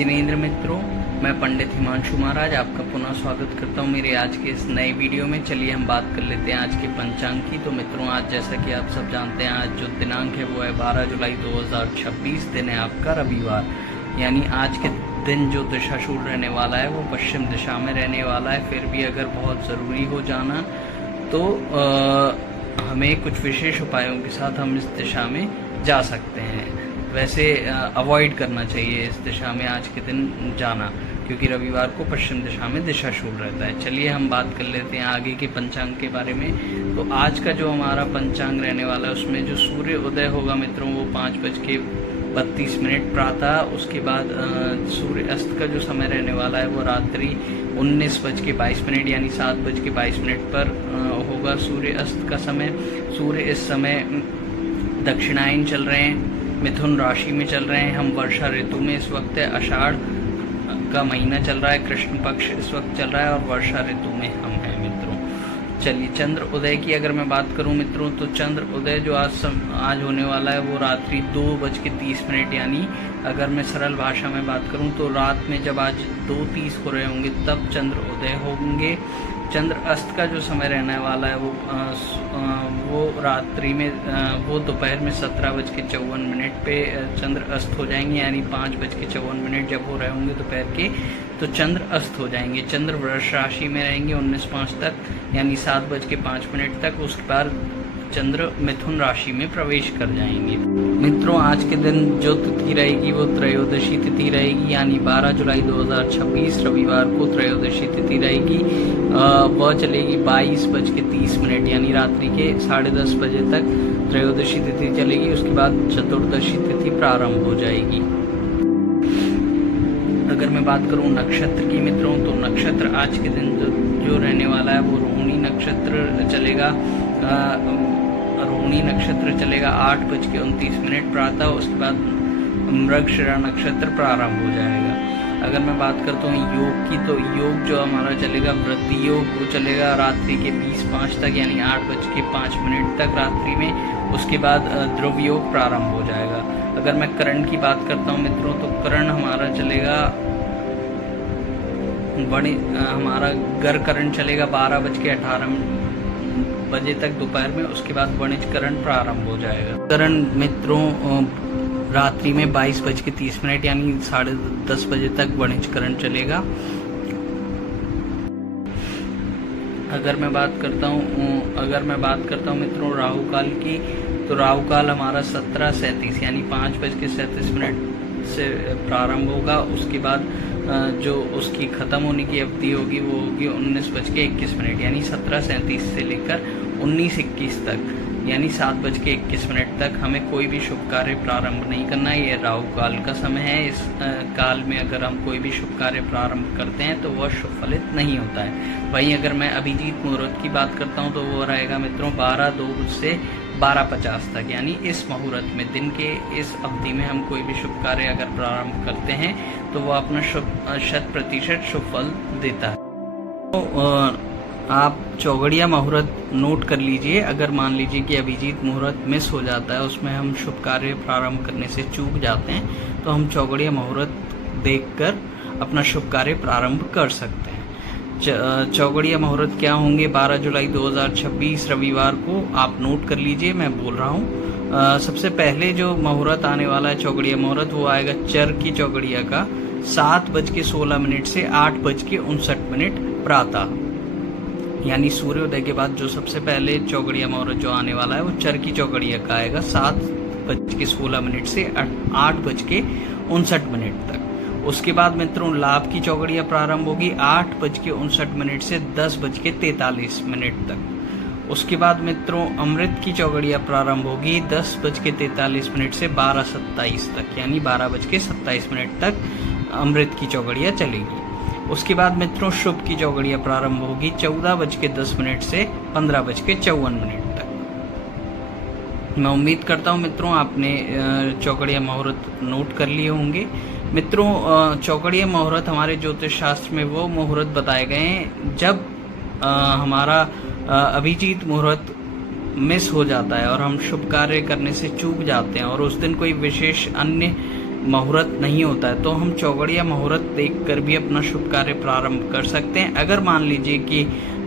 जिनेंद्र मित्रों, मैं पंडित हिमांशु महाराज आपका पुनः स्वागत करता हूं मेरे आज के इस नए वीडियो में। चलिए हम बात कर लेते हैं आज के पंचांग की। तो मित्रों, आज जैसा कि आप सब जानते हैं, आज जो दिनांक है वो है 12 जुलाई 2026। दिन है आपका रविवार, यानी आज के दिन जो दिशाशूल रहने वाला है वो पश्चिम दिशा में रहने वाला है। फिर भी अगर बहुत ज़रूरी हो जाना तो हमें कुछ विशेष उपायों के साथ हम इस दिशा में जा सकते हैं। वैसे अवॉइड करना चाहिए इस दिशा में आज के दिन जाना, क्योंकि रविवार को पश्चिम दिशा में दिशाशूल रहता है। चलिए हम बात कर लेते हैं आगे के पंचांग के बारे में। तो आज का जो हमारा पंचांग रहने वाला है उसमें जो सूर्य उदय होगा मित्रों वो 5:32 प्रातः। उसके बाद सूर्य अस्त का जो समय रहने वाला है वो रात्रि 19:22 यानी 7:22 पर होगा सूर्य अस्त का समय। सूर्य इस समय दक्षिणायन चल रहे हैं, मिथुन राशि में चल रहे हैं। हम वर्षा ऋतु में इस वक्त है, आषाढ़ का महीना चल रहा है, कृष्ण पक्ष इस वक्त चल रहा है और वर्षा ऋतु में हम हैं मित्रों। चलिए चंद्र उदय की अगर मैं बात करूं मित्रों, तो चंद्र उदय जो आज होने वाला है वो रात्रि 2:30, यानी अगर मैं सरल भाषा में बात करूं तो रात में जब आज 2:30 हो रहे होंगे तब चंद्र उदय होंगे। चंद्र अस्त का जो समय रहने वाला है वो रात्रि में वो दोपहर में 17:54 पे चंद्र अस्त हो जाएंगे, यानी 5:54 जब हो रहे होंगे दोपहर के तो चंद्र अस्त हो जाएंगे। चंद्र वृष राशि में रहेंगे 19:05 तक, यानी 7:05 तक। उसके बाद चंद्र मिथुन राशि में प्रवेश कर जाएंगे। मित्रों, आज के दिन जो तिथि रहेगी वो त्रयोदशी तिथि रहेगी, यानी 12 जुलाई 2026 रविवार को त्रयोदशी तिथि रहेगी। वह चलेगी 22:30, यानी रात्रि के 10:30 बजे तक त्रयोदशी तिथि चलेगी। उसके बाद चतुर्दशी तिथि प्रारंभ हो जाएगी। अगर मैं बात करूं नक्षत्र की मित्रों, तो नक्षत्र आज के दिन जो रहने वाला है वो रोहिणी नक्षत्र चलेगा। रोहिणी नक्षत्र चलेगा 8:29 प्रातः। उसके बाद मृगशिरा नक्षत्र प्रारंभ हो जाएगा। अगर मैं बात करता हूँ योग की, तो योग जो हमारा चलेगा वृद्धि योग वो चलेगा रात्रि के 20:05 तक, यानी 8:05 तक रात्रि में। उसके बाद ध्रुव योग प्रारंभ हो जाएगा। अगर मैं करण की बात करता हूँ मित्रों, तो करण हमारा चलेगा हमारा गर करण चलेगा 12:18 बजे तक दोपहर में। उसके बाद वणिज करण प्रारंभ हो जाएगा। करण मित्रों रात्रि में 22:30 यानी 10:30 बजे तक वणिज करण चलेगा। अगर मैं बात करता हूँ मित्रों राहु काल की, तो राहु काल हमारा 17:37 यानी 5:37 से प्रारंभ होगा। उसके बाद जो उसकी खत्म होने की अवधि होगी वो होगी 19:21 यानी 17:37 से लेकर 19:21 तक, यानी 7:21 तक हमें कोई भी शुभ कार्य प्रारंभ नहीं करना है। ये राहु काल का समय है। इस काल में अगर हम कोई भी शुभ कार्य प्रारंभ करते हैं तो वह शुभ फलित नहीं होता है। वहीं अगर मैं अभिजीत मुहूर्त की बात करता हूं तो वो रहेगा मित्रों 12:02 से 12:50 तक, यानी इस मुहूर्त में दिन के इस अवधि में हम कोई भी शुभ कार्य अगर प्रारंभ करते हैं तो वह अपना 100% शुभ फल देता है। तो आप चौगड़िया मुहूर्त नोट कर लीजिए। अगर मान लीजिए कि अभिजीत मुहूर्त मिस हो जाता है, उसमें हम शुभ कार्य प्रारंभ करने से चूक जाते हैं, तो हम चौगड़िया मुहूर्त देखकर अपना शुभ कार्य प्रारंभ कर सकते हैं। चौगड़िया मुहूर्त क्या होंगे 12 जुलाई 2026 रविवार को आप नोट कर लीजिए, मैं बोल रहा हूँ। सबसे पहले जो मुहूर्त आने वाला है चौगड़िया मुहूर्त वो आएगा चर की चौगड़िया का 7:16 से 8:59 प्रातः, यानी सूर्योदय के बाद जो सबसे पहले चौगड़िया मुहूर्त जो आने वाला है वो चर की चौगड़िया का आएगा 7:16 से 8:59 तक। उसके बाद मित्रों लाभ की चौगड़िया प्रारंभ होगी 8:59 से 10:43 तक। उसके बाद मित्रों अमृत की चौगड़िया प्रारंभ होगी 10:43 से 12:27 तक, यानी 12:27 तक अमृत की चौगड़िया चलेगी। उसके बाद मित्रों शुभ की चौगड़िया प्रारंभ होगी 14:10 से 15:54 तक। मैं उम्मीद करता हूँ मित्रों आपने चौगड़िया मुहूर्त नोट कर लिए होंगे। मित्रों चौगड़िया मुहूर्त हमारे ज्योतिष शास्त्र में वो मुहूर्त बताए गए हैं जब हमारा अभिजीत मुहूर्त मिस हो जाता है और हम शुभ कार्य करने से चूक जाते हैं और उस दिन कोई विशेष अन्य मुहूर्त नहीं होता है तो हम चौगड़िया मुहूर्त देखकर भी अपना शुभ कार्य प्रारंभ कर सकते हैं। अगर मान लीजिए कि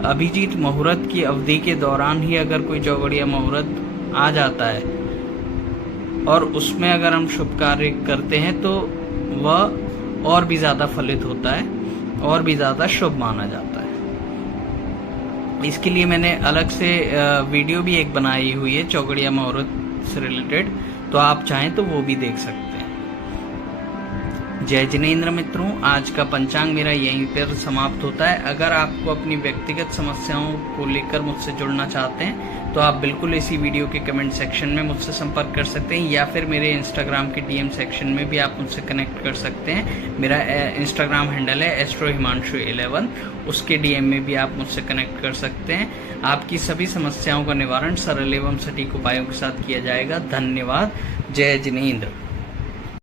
अभिजीत मुहूर्त की अवधि के दौरान ही अगर कोई चौगड़िया मुहूर्त आ जाता है और उसमें अगर हम शुभ कार्य करते हैं तो वह और भी ज्यादा फलित होता है और भी ज्यादा शुभ माना जाता है। इसके लिए मैंने अलग से वीडियो भी एक बनाई हुई है चौगड़िया मुहूर्त से रिलेटेड, तो आप चाहें तो वो भी देख सकते हैं। जय जिनेंद्र मित्रों, आज का पंचांग मेरा यहीं पर समाप्त होता है। अगर आपको अपनी व्यक्तिगत समस्याओं को लेकर मुझसे जुड़ना चाहते हैं तो आप बिल्कुल इसी वीडियो के कमेंट सेक्शन में मुझसे संपर्क कर सकते हैं या फिर मेरे इंस्टाग्राम के डीएम सेक्शन में भी आप मुझसे कनेक्ट कर सकते हैं। मेरा इंस्टाग्राम हैंडल है astrohimanshu11, उसके डीएम में भी आप मुझसे कनेक्ट कर सकते हैं। आपकी सभी समस्याओं का निवारण सरल एवं सटीक उपायों के साथ किया जाएगा। धन्यवाद। जय जिनेंद्र।